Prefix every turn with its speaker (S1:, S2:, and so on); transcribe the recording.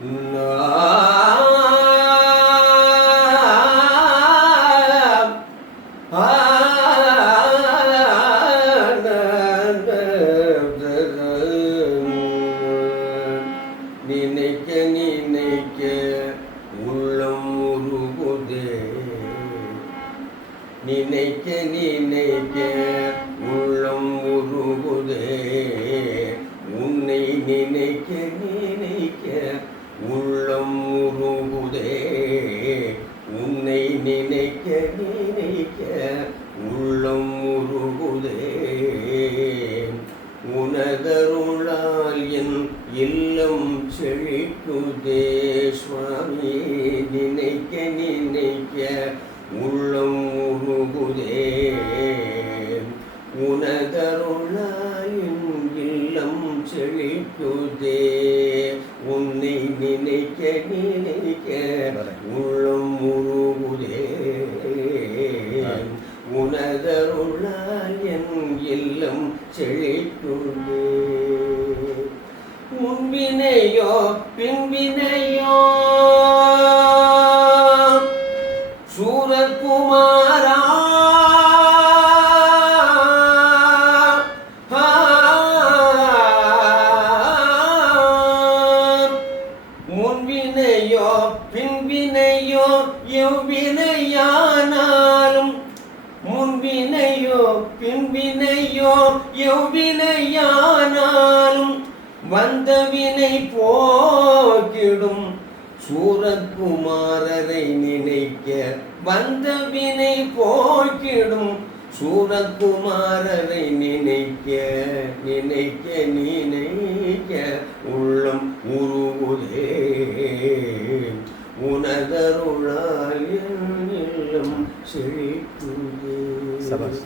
S1: நினைக்க நினைக்க உள்ளம் உருகுதே. நினைக்க நினைக்க உள்ளம் உருகுதே. உள்ளம் உருகுதே உன்னை நினைக்க நினைக்க உள்ளம் உருகுதே உனதருளால் என் இல்லம் செழிக்குதே சுவாமி. நினைக்க நினைக்க உள்ளம் உருகுதே செழிக்குதே. உன்னை நினைக்க நினைக்க உள்ளம் உருகுதே. உனதருளால் என் இல்லம் செழிக்குதே. முன்வினையோ பின்வினையோ சூரகுமாரா பின்வினையோ எவ்வினையானாலும் முன்வினையோ பின்வினையோ எவ்வினையானாலும் வந்த வினை போக்கிடும் சூரத்குமாரரை நினைக்க வந்த வினை போக்கிடும் சூரத்குமாரரை நினைக்க நினைக்க நினைக்க உள்ளம் உருகுதே உனதருளால் என் இல்லம் செழிக்குதே
S2: சபாஷ்